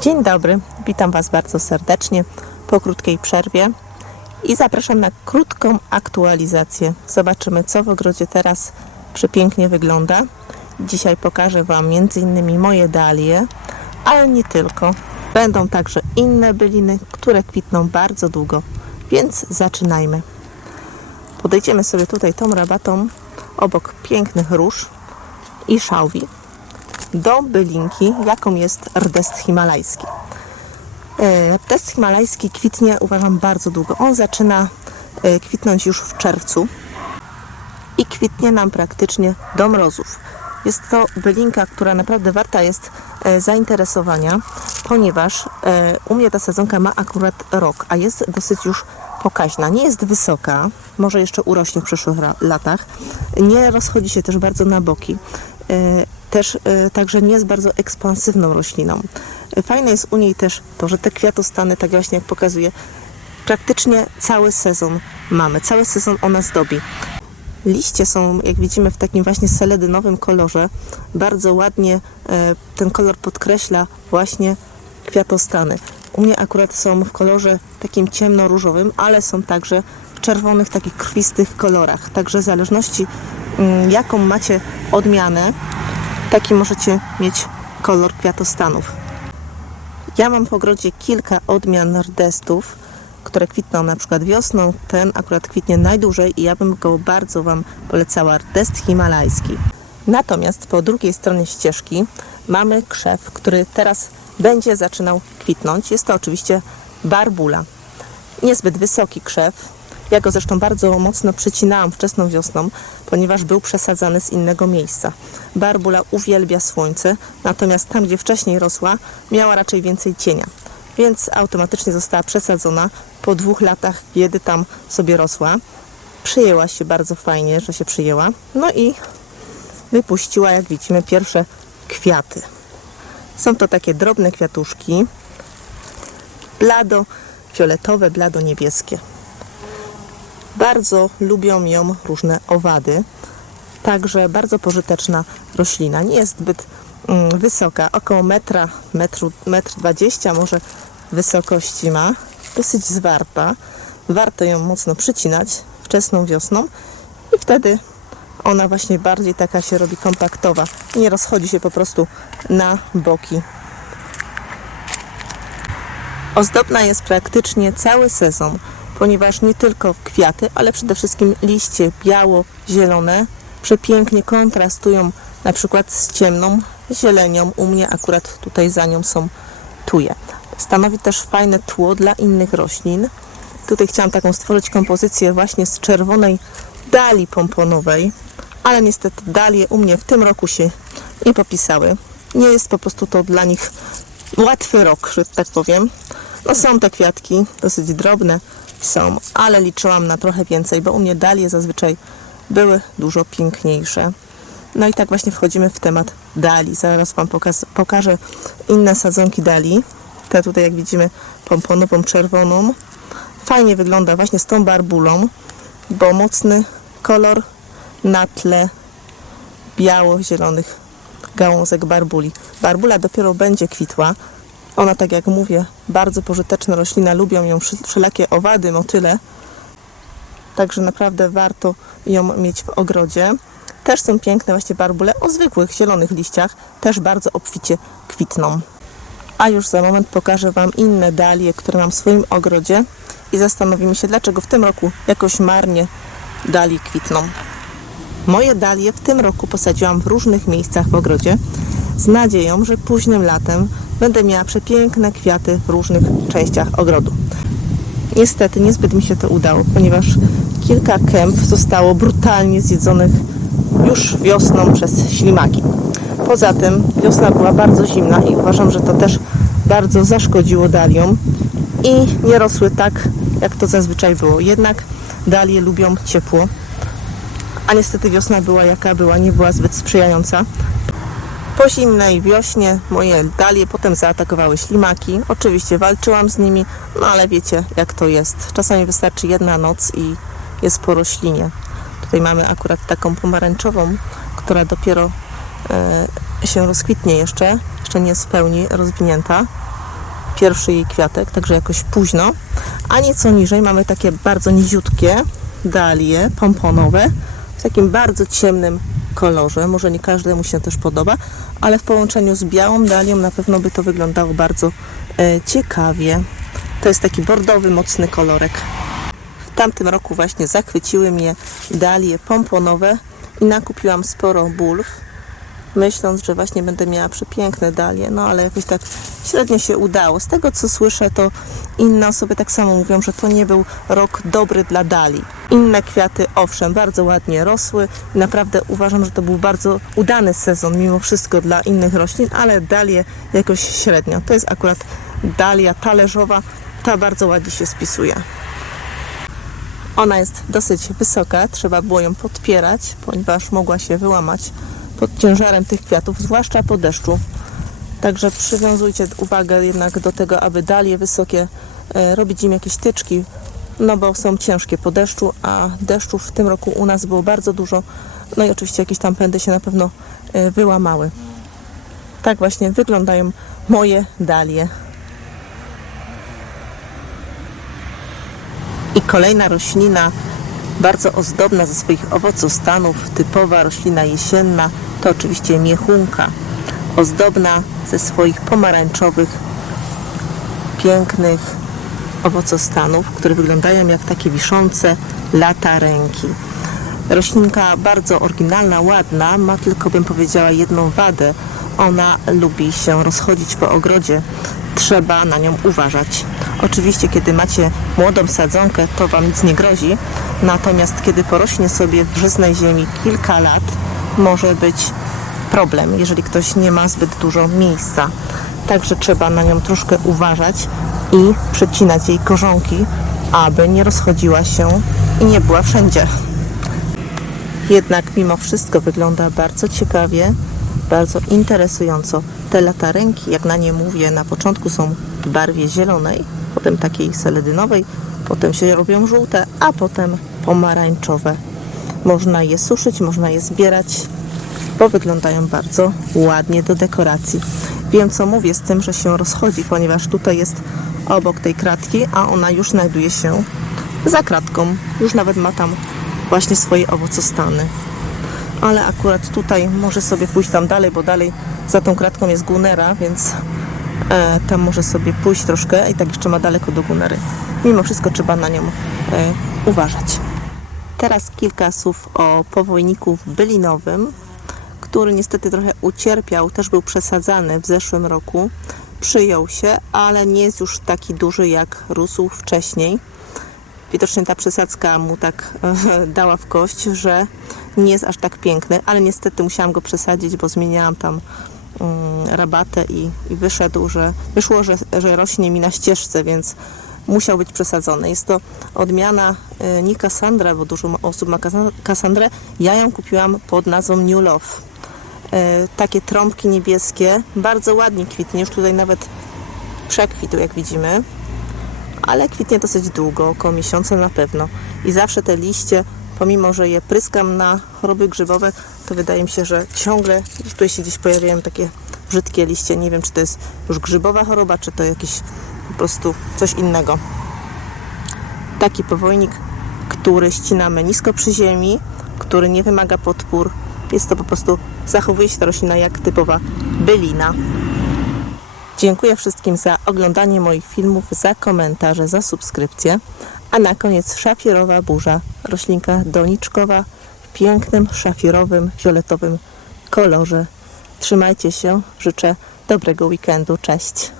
Dzień dobry, witam Was bardzo serdecznie po krótkiej przerwie i zapraszam na krótką aktualizację. Zobaczymy, co w ogrodzie teraz przepięknie wygląda. Dzisiaj pokażę Wam m.in. moje dalie, ale nie tylko. Będą także inne byliny, które kwitną bardzo długo, więc zaczynajmy. Podejdziemy sobie tutaj tą rabatą obok pięknych róż i szałwi do bylinki, jaką jest rdest himalajski. E, Rdest himalajski kwitnie, uważam, bardzo długo. On zaczyna e, kwitnąć już w czerwcu i kwitnie nam praktycznie do mrozów. Jest to bylinka, która naprawdę warta jest e, zainteresowania, ponieważ u mnie ta sadzonka ma akurat rok, a jest dosyć już pokaźna. Nie jest wysoka, może jeszcze urośnie w przyszłych latach. Nie rozchodzi się też bardzo na boki. Też e, także nie jest bardzo ekspansywną rośliną. Fajne jest u niej też to, że te kwiatostany, tak właśnie jak pokazuje, praktycznie cały sezon mamy. Cały sezon ona zdobi. Liście są, jak widzimy, w takim właśnie seledynowym kolorze. Bardzo ładnie e, ten kolor podkreśla właśnie kwiatostany. U mnie akurat są w kolorze takim ciemno-różowym, ale są także w czerwonych, takich krwistych kolorach. Także w zależności mm, jaką macie odmianę, taki możecie mieć kolor kwiatostanów. Ja mam w ogrodzie kilka odmian rdestów, które kwitną na przykład wiosną. Ten akurat kwitnie najdłużej i ja bym go bardzo Wam polecała, rdest himalajski. Natomiast po drugiej stronie ścieżki mamy krzew, który teraz będzie zaczynał kwitnąć. Jest to oczywiście barbula. Niezbyt wysoki krzew. Ja go zresztą bardzo mocno przycinałam wczesną wiosną, ponieważ był przesadzany z innego miejsca. Barbula uwielbia słońce, natomiast tam, gdzie wcześniej rosła, miała raczej więcej cienia. Więc automatycznie została przesadzona po dwóch latach, kiedy tam sobie rosła. Przyjęła się bardzo fajnie, że się przyjęła. No i wypuściła, jak widzimy, pierwsze kwiaty. Są to takie drobne kwiatuszki, blado fioletowe, blado niebieskie. Bardzo lubią ją różne owady. Także bardzo pożyteczna roślina. Nie jest zbyt mm, wysoka, około metra, metru, metr dwadzieścia może wysokości ma. Dosyć zwarta. Warto ją mocno przycinać wczesną wiosną i wtedy ona właśnie bardziej taka się robi kompaktowa. Nie rozchodzi się po prostu na boki. Ozdobna jest praktycznie cały sezon, ponieważ nie tylko kwiaty, ale przede wszystkim liście biało-zielone przepięknie kontrastują na przykład z ciemną zielenią. U mnie akurat tutaj za nią są tuje. Stanowi też fajne tło dla innych roślin. Tutaj chciałam taką stworzyć kompozycję właśnie z czerwonej dali pomponowej, ale niestety dalie u mnie w tym roku się nie popisały. Nie jest po prostu to dla nich łatwy rok, że tak powiem. No są te kwiatki, dosyć drobne są, ale liczyłam na trochę więcej, bo u mnie dalie zazwyczaj były dużo piękniejsze. No i tak właśnie wchodzimy w temat dali. Zaraz Wam pokażę inne sadzonki dali. Te tutaj, jak widzimy, pomponową czerwoną. Fajnie wygląda właśnie z tą barbulą, bo mocny kolor na tle biało-zielonych gałązek barbuli. Barbula dopiero będzie kwitła. Ona, tak jak mówię, bardzo pożyteczna roślina, lubią ją wszelakie owady, motyle. Także naprawdę warto ją mieć w ogrodzie. Też są piękne właśnie barbule o zwykłych zielonych liściach, też bardzo obficie kwitną. A już za moment pokażę Wam inne dalie, które mam w swoim ogrodzie i zastanowimy się, dlaczego w tym roku jakoś marnie dali kwitną. Moje dalie w tym roku posadziłam w różnych miejscach w ogrodzie z nadzieją, że późnym latem będę miała przepiękne kwiaty w różnych częściach ogrodu. Niestety niezbyt mi się to udało, ponieważ kilka kęp zostało brutalnie zjedzonych już wiosną przez ślimaki. Poza tym wiosna była bardzo zimna i uważam, że to też bardzo zaszkodziło daliom i nie rosły tak, jak to zazwyczaj było. Jednak dalie lubią ciepło, a niestety wiosna była jaka była, nie była zbyt sprzyjająca. Po zimnej wiośnie moje dalie potem zaatakowały ślimaki. Oczywiście walczyłam z nimi, no ale wiecie jak to jest. Czasami wystarczy jedna noc i jest po roślinie. Tutaj mamy akurat taką pomarańczową, która dopiero e, się rozkwitnie jeszcze, jeszcze nie jest w pełni rozwinięta. pierwszy jej kwiatek, także jakoś późno. A nieco niżej mamy takie bardzo niziutkie dalie pomponowe w takim bardzo ciemnym kolorze. Może nie każdemu się też podoba, ale w połączeniu z białą dalią na pewno by to wyglądało bardzo e, ciekawie. To jest taki bordowy, mocny kolorek. W tamtym roku właśnie zachwyciły mnie dalie pomponowe i nakupiłam sporo bulw, myśląc, że właśnie będę miała przepiękne dalie, no ale jakoś tak średnio się udało. Z tego co słyszę, to inne osoby tak samo mówią, że to nie był rok dobry dla dali. Inne kwiaty, owszem, bardzo ładnie rosły naprawdę uważam, że to był bardzo udany sezon mimo wszystko dla innych roślin, ale dalie jakoś średnio. To jest akurat dalia talerzowa, ta bardzo ładnie się spisuje. Ona jest dosyć wysoka, trzeba było ją podpierać, ponieważ mogła się wyłamać pod ciężarem tych kwiatów, zwłaszcza po deszczu. Także przywiązujcie uwagę jednak do tego, aby dalie wysokie e, robić im jakieś tyczki, no bo są ciężkie po deszczu, a deszczów w tym roku u nas było bardzo dużo. No i oczywiście jakieś tam pędy się na pewno e, wyłamały. Tak właśnie wyglądają moje dalie. I kolejna roślina, bardzo ozdobna ze swoich owocostanów, typowa roślina jesienna, to oczywiście miechunka. Ozdobna ze swoich pomarańczowych, pięknych owocostanów, które wyglądają jak takie wiszące lata ręki. Roślinka bardzo oryginalna, ładna, ma tylko bym powiedziała jedną wadę. Ona lubi się rozchodzić po ogrodzie. Trzeba na nią uważać. Oczywiście, kiedy macie młodą sadzonkę, to Wam nic nie grozi. Natomiast kiedy porośnie sobie w żyznej ziemi kilka lat, może być problem, jeżeli ktoś nie ma zbyt dużo miejsca. Także trzeba na nią troszkę uważać i przecinać jej korzonki, aby nie rozchodziła się i nie była wszędzie. Jednak mimo wszystko wygląda bardzo ciekawie, bardzo interesująco. Te latarenki, jak na nie mówię, na początku są w barwie zielonej, potem takiej seledynowej, potem się robią żółte, a potem pomarańczowe. Można je suszyć, można je zbierać, bo wyglądają bardzo ładnie do dekoracji. Wiem co mówię z tym, że się rozchodzi, ponieważ tutaj jest obok tej kratki, a ona już znajduje się za kratką. Już nawet ma tam właśnie swoje owocostany. Ale akurat tutaj może sobie pójść tam dalej, bo dalej za tą kratką jest gunera, więc e, tam może sobie pójść troszkę i tak jeszcze ma daleko do gunery. Mimo wszystko trzeba na nią e, uważać. Teraz kilka słów o powojniku bylinowym, który niestety trochę ucierpiał, też był przesadzany w zeszłym roku. Przyjął się, ale nie jest już taki duży jak rósł wcześniej. Widocznie ta przesadzka mu tak e, dała w kość, że nie jest aż tak piękny, ale niestety musiałam go przesadzić, bo zmieniałam tam rabatę i, i wyszedł, że wyszło, że, że rośnie mi na ścieżce, więc musiał być przesadzony. Jest to odmiana e, nie Cassandra, bo dużo osób ma Cassan- Cassandrę. Ja ją kupiłam pod nazwą New Love. E, Takie trąbki niebieskie, bardzo ładnie kwitnie, już tutaj nawet przekwitł, jak widzimy ale kwitnie dosyć długo, około miesiąca na pewno. I zawsze te liście, pomimo że je pryskam na choroby grzybowe, to wydaje mi się, że ciągle tutaj się gdzieś pojawiają takie brzydkie liście. Nie wiem, czy to jest już grzybowa choroba, czy to jakieś po prostu coś innego. Taki powojnik, który ścinamy nisko przy ziemi, który nie wymaga podpór. Jest to po prostu, zachowuje się ta roślina jak typowa bylina. Dziękuję wszystkim za oglądanie moich filmów, za komentarze, za subskrypcję. A na koniec szafirowa burza, roślinka doniczkowa pięknym, szafirowym, fioletowym kolorze. Trzymajcie się, życzę dobrego weekendu. Cześć!